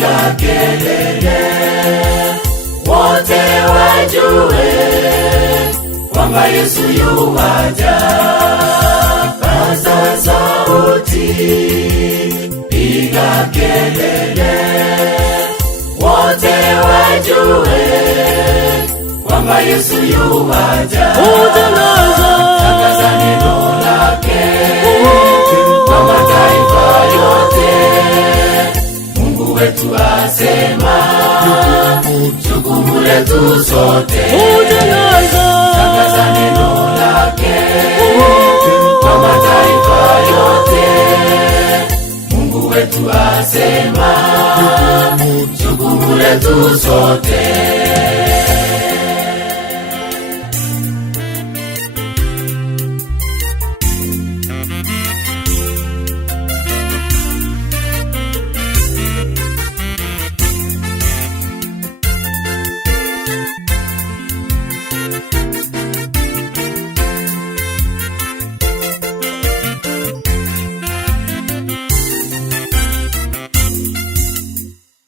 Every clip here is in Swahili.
piga kelele, wote wajue kwamba Yesu yuwaja. Paza sauti, piga kelele, wote wajue kwamba Yesu yuwaja. Tangaza neno lake kwa mataifa yote. Mungu wetu asema, jukumu letu sote. Tangaza neno lake kwa mataifa yote. Mungu wetu asema, jukumu letu sote.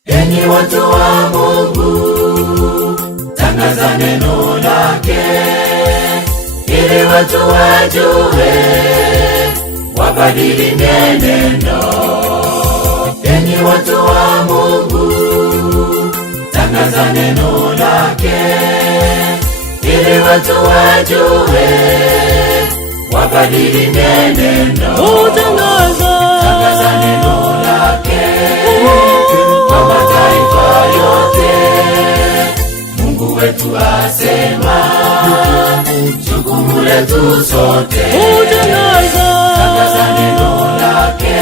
Enyi watu wa Mungu, tangaza neno lake, ili watu wajue, wabadili mienendo. Enyi watu wa Mungu, tangaza neno lake, ili watu wajue, wabadili mienendo. Tangaza neno lake kwa mataifa yote. Mungu wetu asema, jukumu letu sote. Tangaza neno lake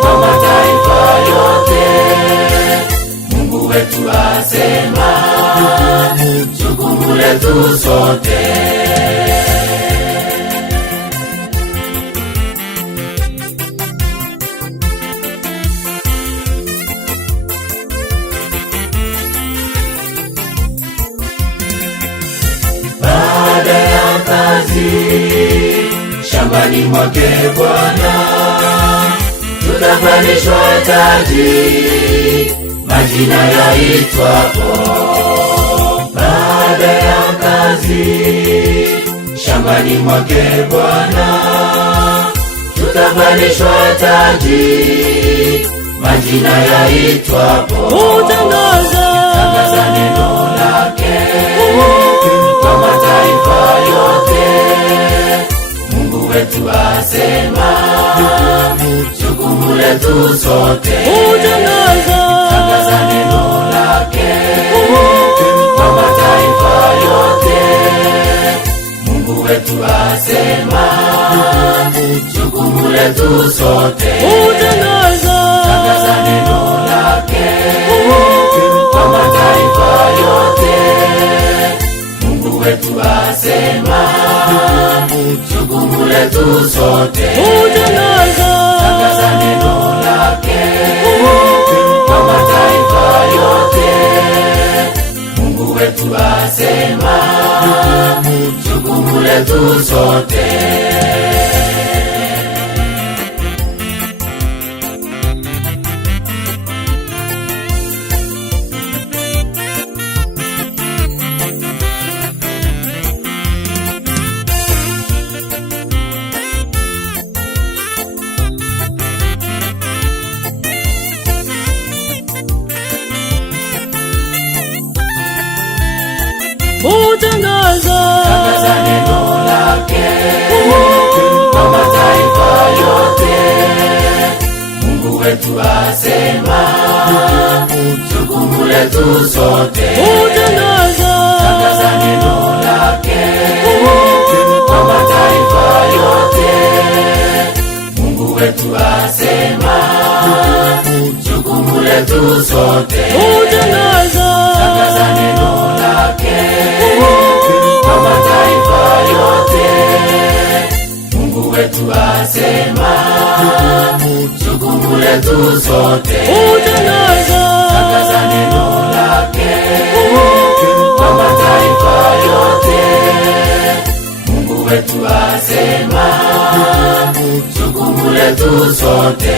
kwa mataifa yote. Mungu wetu asema, jukumu letu sote. Baada ya kazi shambani mwake Bwana, tutavalishwa taji, majina yaitwapo. Baada ya kazi shambani mwake Bwana, tutavalishwa taji, majina yaitwapo. Tangaza neno lake kwa mataifa yote. Mungu wetu asema, jukumu letu sote. Tangaza neno lake kwa mataifa yote. Mungu wetu asema, jukumu letu sote. Tangaza neno lake kwa mataifa yote. Mungu wetu asema, jukumu letu sote. Tangaza neno lake kwa mataifa yote. Mungu wetu asema, jukumu letu sote. Tangaza neno lake kwa mataifa yote. Mungu wetu asema, jukumu letu sote. Tangaza neno lake kwa mataifa yote. Mungu wetu asema, jukumu letu sote. Tangaza neno lake kwa mataifa yote. Mungu wetu asema, jukumu letu sote. Tangaza neno lake kwa mataifa yote. Mungu wetu asema, jukumu letu sote.